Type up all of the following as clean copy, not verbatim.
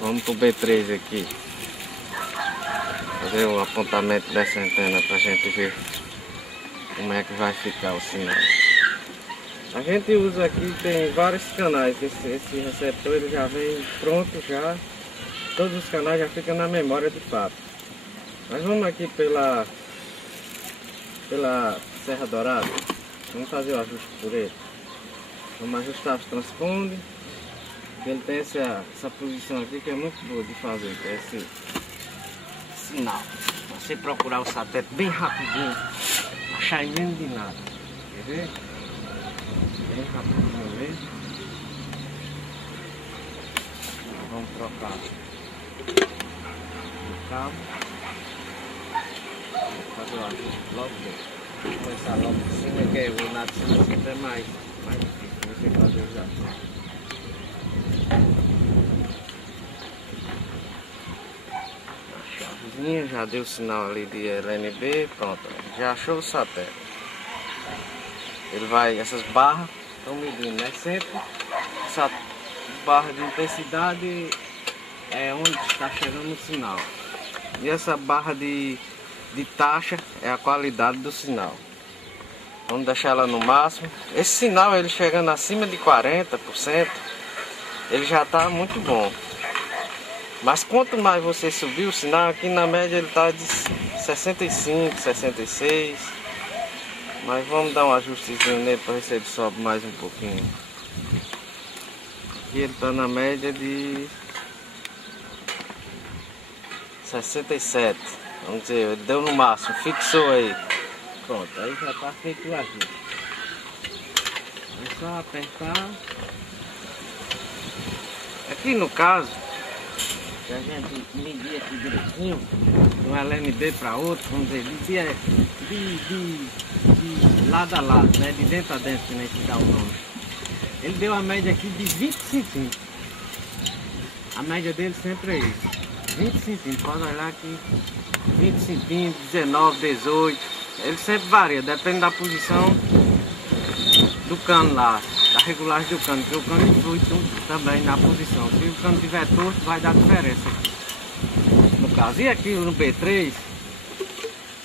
Vamos pro B3 aqui. Fazer o apontamento dessa antena pra gente ver como é que vai ficar o sinal. A gente usa aqui, tem vários canais. Esse receptor ele já vem pronto já. Todos os canais já ficam na memória de fábrica. Mas vamos aqui pela Serra Dourada. Vamos fazer o ajuste por ele. Vamos ajustar os transpondes. Ele tem essa posição aqui que é muito boa de fazer, que é esse sinal. Você procurar o satélite bem rapidinho, achar em menos de nada. Quer ver? Bem rapidinho mesmo. Vamos trocar o cabo. Vou fazer o ajuste logo dentro. Vou começar logo de cima, que o lado de cima sempre é mais difícil você fazer os ajustes. A chavezinha já deu o sinal ali de LNB, pronto, já achou o satélite. Ele vai, essas barras estão medindo, né? Sempre essa barra de intensidade é onde está chegando o sinal. E essa barra de taxa é a qualidade do sinal. Vamos deixar ela no máximo. Esse sinal, ele chegando acima de 40%, ele já está muito bom. Mas quanto mais você subir o sinal, aqui na média ele está de 65, 66. Mas vamos dar um ajustezinho nele para ver se ele sobe mais um pouquinho. Aqui ele está na média de 67. Vamos dizer, ele deu no máximo, fixou aí. Pronto, aí já está feito o ajuste. É só apertar. Aqui no caso, se a gente medir aqui direitinho, de um LNB para outro, vamos dizer, medir de lado a lado, né? De dentro a dentro, que nem se dá o nome. Ele deu a média aqui de 20 centímetros. A média dele sempre é isso. 20 centímetros, pode olhar aqui, 20 centímetros, 19, 18, ele sempre varia, depende da posição do cano lá, da regulagem do cano, porque o cano influi também na posição. Se o cano estiver torto, vai dar diferença aqui, no caso. E aqui no B3,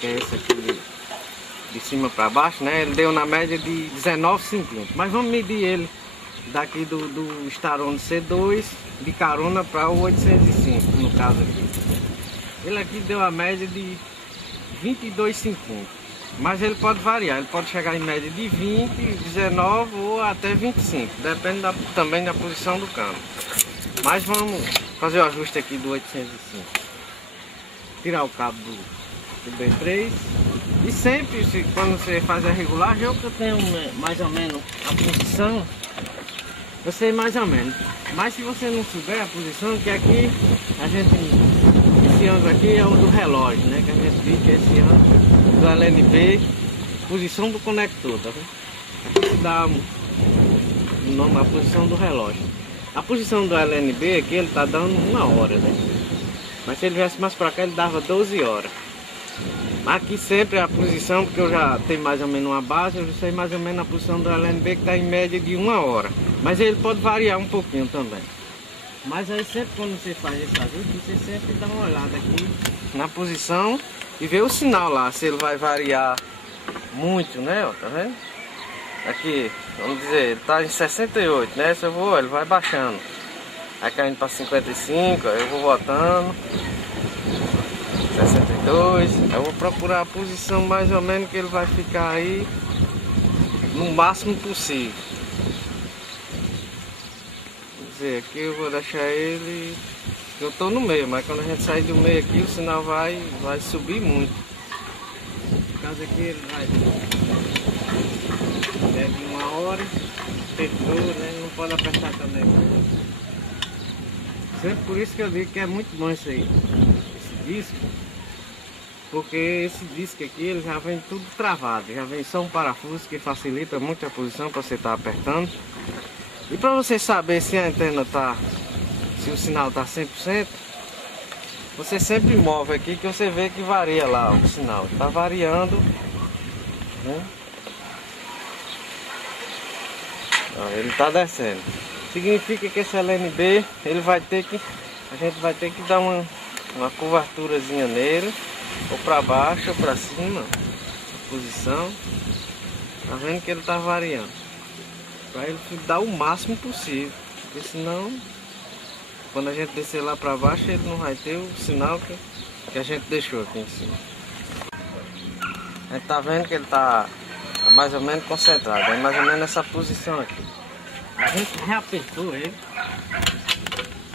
que é esse aqui de cima para baixo, né, ele deu na média de 19 centímetros, mas vamos medir ele daqui do Starone C2 de carona para o 805, no caso aqui. Ele aqui deu a média de 22 centímetros, mas ele pode variar, ele pode chegar em média de 20, 19 ou até 25, depende também da posição do cano. Mas vamos fazer o ajuste aqui do 805. Tirar o cabo do B3. E sempre, quando você faz a regulagem, eu tenho mais ou menos a posição. Eu sei mais ou menos, mas se você não souber a posição, que aqui a gente, esse ângulo aqui é o do relógio, né? Que a gente viu que esse ângulo do LNB, posição do conector, tá vendo? Aqui se dá o nome, a posição do relógio. A posição do LNB aqui ele tá dando 1 hora, né? Mas se ele viesse mais para cá ele dava 12 horas. Aqui sempre a posição, porque eu já tenho mais ou menos uma base, eu já sei mais ou menos a posição do LNB que está em média de 1 hora. Mas ele pode variar um pouquinho também. Mas aí sempre quando você faz esse ajuste, você sempre dá uma olhada aqui na posição e vê o sinal lá, se ele vai variar muito, né? Ó, tá vendo? Aqui, vamos dizer, ele está em 68, né? Se eu vou, ele vai baixando. Vai caindo para 55, aí eu vou botando. 62, eu vou procurar a posição mais ou menos que ele vai ficar aí no máximo possível. Quer dizer, aqui eu vou deixar ele, eu estou no meio, mas quando a gente sair do meio aqui o sinal vai subir muito. No caso aqui ele vai de 1 hora, apertou, né? Não pode apertar também. Sempre por isso que eu digo que é muito bom isso aí, esse disco. Porque esse disco aqui ele já vem tudo travado, já vem só um parafuso que facilita muito a posição para você estar apertando. E para você saber se a antena se o sinal está 100%, você sempre move aqui que você vê que varia lá o sinal, está variando, né? Ó, ele está descendo. Significa que esse LNB ele vai ter que a gente vai ter que dar uma curvaturazinha nele, ou para baixo ou para cima, a posição. Tá vendo que ele tá variando, para ele dar o máximo possível, porque senão quando a gente descer lá para baixo ele não vai ter o sinal que a gente deixou aqui em cima. A gente tá vendo que ele tá mais ou menos concentrado, é mais ou menos nessa posição aqui. A gente reapertou ele,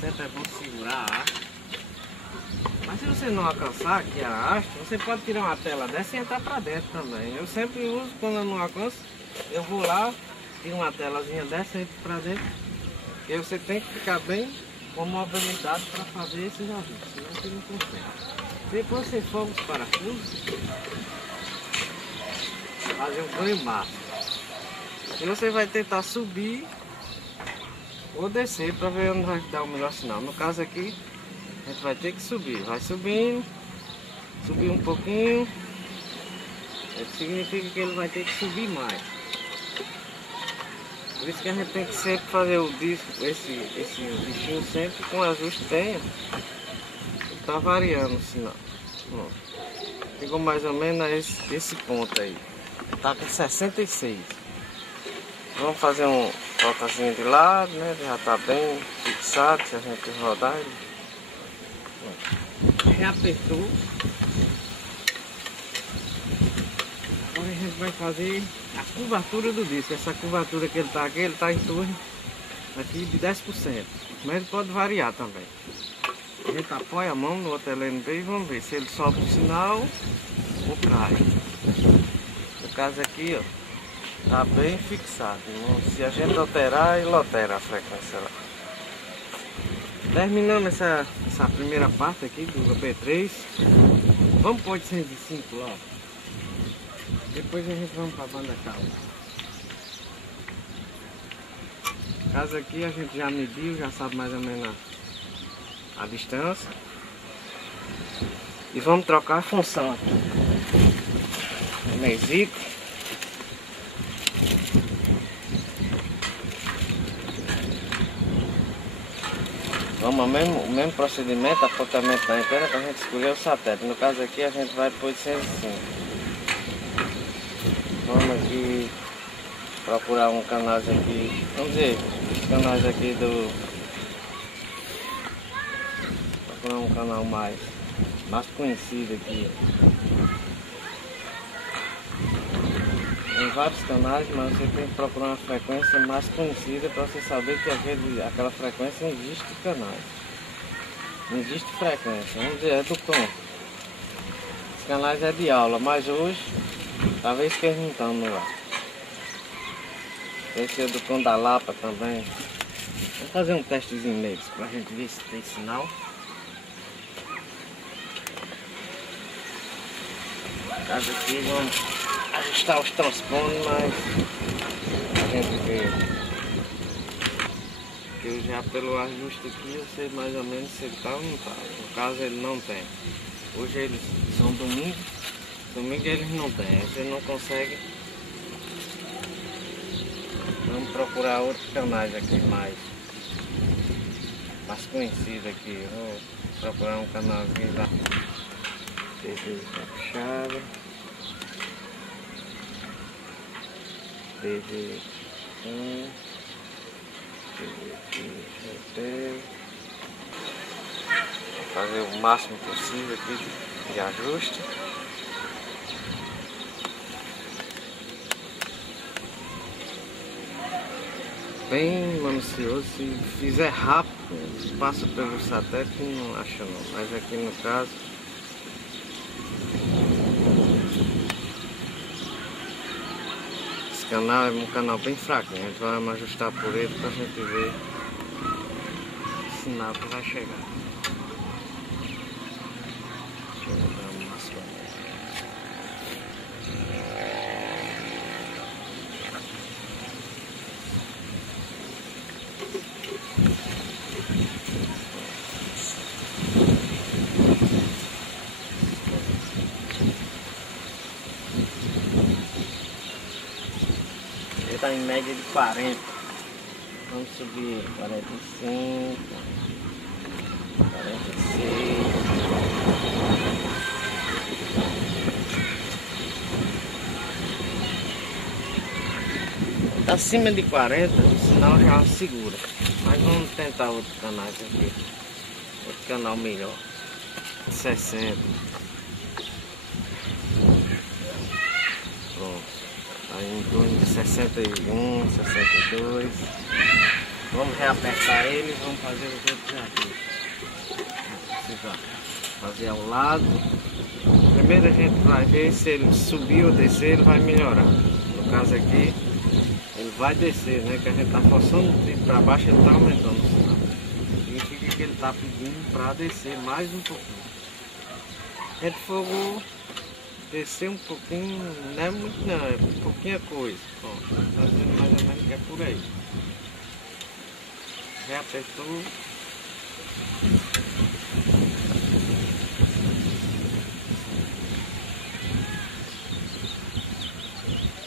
sempre é bom segurar a haste. Mas se você não alcançar aqui a haste, você pode tirar uma tela dessa e entrar para dentro também. Eu sempre uso, quando eu não alcanço, eu vou lá, tiro uma telazinha dessa e entro para dentro. E você tem que ficar bem com mobilidade para fazer esses ajustes, senão você não consegue. Depois você folga os parafusos, fazer um ganho máximo. E você vai tentar subir ou descer para ver onde vai dar o melhor sinal. No caso aqui, a gente vai ter que subir. Vai subindo, subir um pouquinho. Isso significa que ele vai ter que subir mais. Por isso que a gente tem que sempre fazer o disco, esse bichinho sempre com ajuste tenha. Tá variando o sinal. Ficou mais ou menos esse ponto aí. Tá com 66. Vamos fazer um tocazinho de lado, né? Já tá bem fixado se a gente rodar ele. Reapertou. Agora a gente vai fazer a curvatura do disco. Essa curvatura que ele tá em torno aqui de 10%. Mas ele pode variar também. A gente apoia a mão no outro LNB e vamos ver se ele sobe o sinal ou cai. No caso aqui, ó, tá bem fixado. Se a gente alterar, ele altera a frequência lá. Terminando essa primeira parte aqui do B3, vamos pôr de 105 lá. Depois a gente vamos para a banda calma. No caso aqui a gente já mediu, já sabe mais ou menos a distância. E vamos trocar a função aqui. Mesico. Vamos o mesmo procedimento, apontamento da antena para a gente escolher o satélite. No caso aqui a gente vai pôr de 105. Vamos aqui procurar um canal aqui, vamos dizer, os canais aqui procurar um canal mais conhecido aqui. Tem vários canais, mas você tem que procurar uma frequência mais conhecida para você saber que aquela frequência não existe canais. Não existe frequência, vamos dizer, é do tom. Os canais é de aula, mas hoje talvez que eles não estão no ar. Esse é do tom da Lapa também. Vamos fazer um testezinho neles para a gente ver se tem sinal. No caso aqui vamos ajustar os transpondes, mas a gente vê que eu já pelo ajuste aqui eu sei mais ou menos se ele tá ou não tá. No caso ele não tem. Hoje eles são domingo eles não tem, você não consegue. Vamos procurar outros canais aqui mais conhecidos aqui. Vou procurar um canalzinho da TV Capixaba. TV fazer o máximo possível aqui de ajuste. Bem manucioso, se fizer rápido, passa pelo satélite e não acha não, mas aqui no caso esse canal é um canal bem fraco, né? A gente vai ajustar por ele para a gente ver o sinal que vai chegar. Deixa eu dar uma mascada. Ele está em média de 40. Vamos subir 45. acima de 40, o sinal já segura. Mas vamos tentar outro canal aqui. Outro canal melhor. 60. Pronto. Aí em torno de 61, 62. Vamos reapertar ele e vamos fazer os outros aqui. Precisa fazer ao lado. Primeiro a gente vai ver se ele subir ou descer, ele vai melhorar. No caso aqui, ele vai descer, né? Que a gente está forçando o trigo para baixo, ele está aumentando o sinal. Significa que ele está pedindo para descer mais um pouquinho. A gente for descer um pouquinho, não é muito não, é pouquinha coisa. Bom, está vendo mais ou menos que é por aí. Reapertou.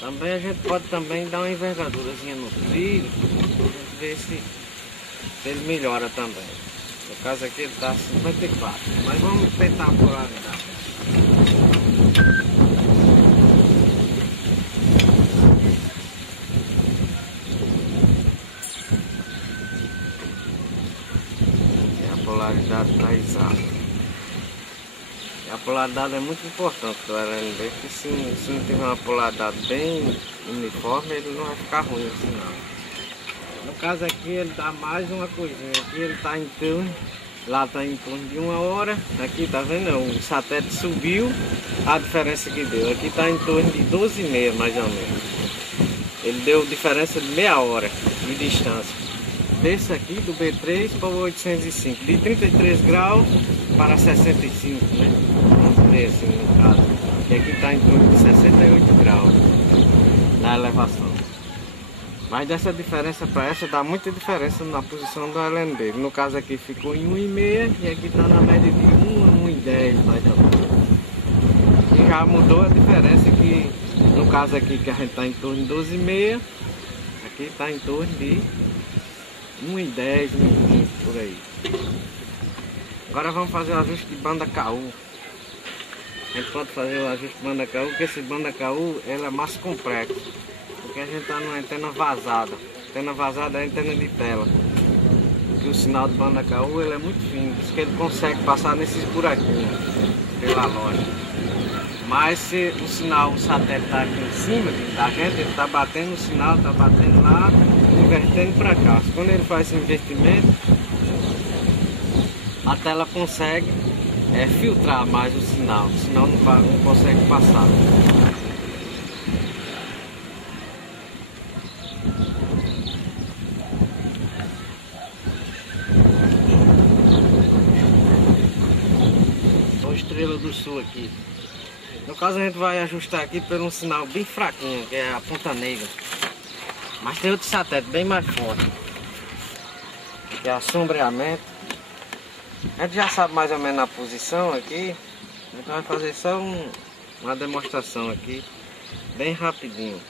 Também a gente pode também dar uma envergadurazinha no trilho, pra gente ver se ele melhora também. No caso aqui ele está 54, mas vamos tentar a polaridade. E a polaridade está exata. A polaridade é muito importante do LNB, porque se não tiver uma polaridade bem uniforme, ele não vai ficar ruim o sinal. No caso aqui ele dá mais uma coisinha, aqui ele está em torno, lá está em torno de 1 hora, aqui tá vendo, o satélite subiu, a diferença que deu, aqui está em torno de 12,5 mais ou menos. Ele deu diferença de meia hora de distância. Desse aqui do B3 para o 805, de 33 graus para 65, né? Vamos ver assim no caso. E aqui está em torno de 68 graus na elevação. Mas dessa diferença para essa dá muita diferença na posição do LNB. No caso aqui ficou em 1,5 e aqui está na média de 1 a 1,10 mais ou menos. E já mudou a diferença que no caso aqui que a gente está em torno de 12,5, aqui está em torno de 1,10, 1,20 por aí. Agora vamos fazer o ajuste de banda KU. A gente pode fazer o ajuste de banda KU, porque esse banda KU ela é mais complexo. Porque a gente está numa antena vazada. Antena vazada é antena de tela. Porque o sinal de banda KU ele é muito fino, por isso que ele consegue passar nesses buraquinhos pela loja. Mas se o sinal, o satélite está aqui em cima da gente, ele está batendo o sinal, está batendo lá, invertendo para cá. Quando ele faz esse investimento, a tela consegue filtrar mais o sinal não consegue passar. Olha a Estrela do Sul aqui. No caso a gente vai ajustar aqui por um sinal bem fraquinho, que é a Ponta Negra. Mas tem outro satélite bem mais forte, que é assombreamento. A gente já sabe mais ou menos a posição aqui, então vai fazer só uma demonstração aqui, bem rapidinho.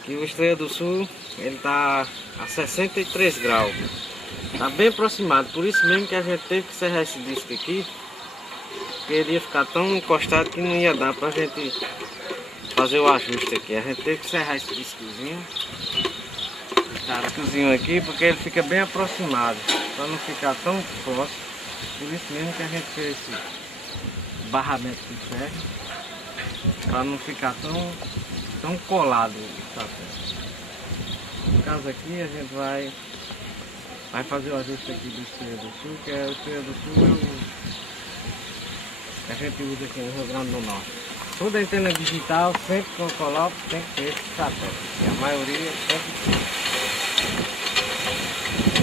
Aqui o Estrela do Sul, ele está a 63 graus, está bem aproximado, por isso mesmo que a gente teve que serrar esse disco aqui, porque ele ia ficar tão encostado que não ia dar para a gente fazer o ajuste aqui. A gente teve que serrar esse discozinho, aqui, porque ele fica bem aproximado, para não ficar tão próximo. Por isso mesmo que a gente fez esse barramento de ferro, para não ficar tão colado. No caso aqui a gente vai fazer o ajuste aqui do Estrela do Sul, que é o Estrela do Sul que a gente usa aqui no Rio Grande do Norte. Toda antena digital, sempre que eu coloco, tem que ter esse satélite. E a maioria sempre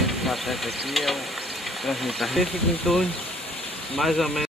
esse satélite aqui é o transmissor. Ele fica em torno mais ou menos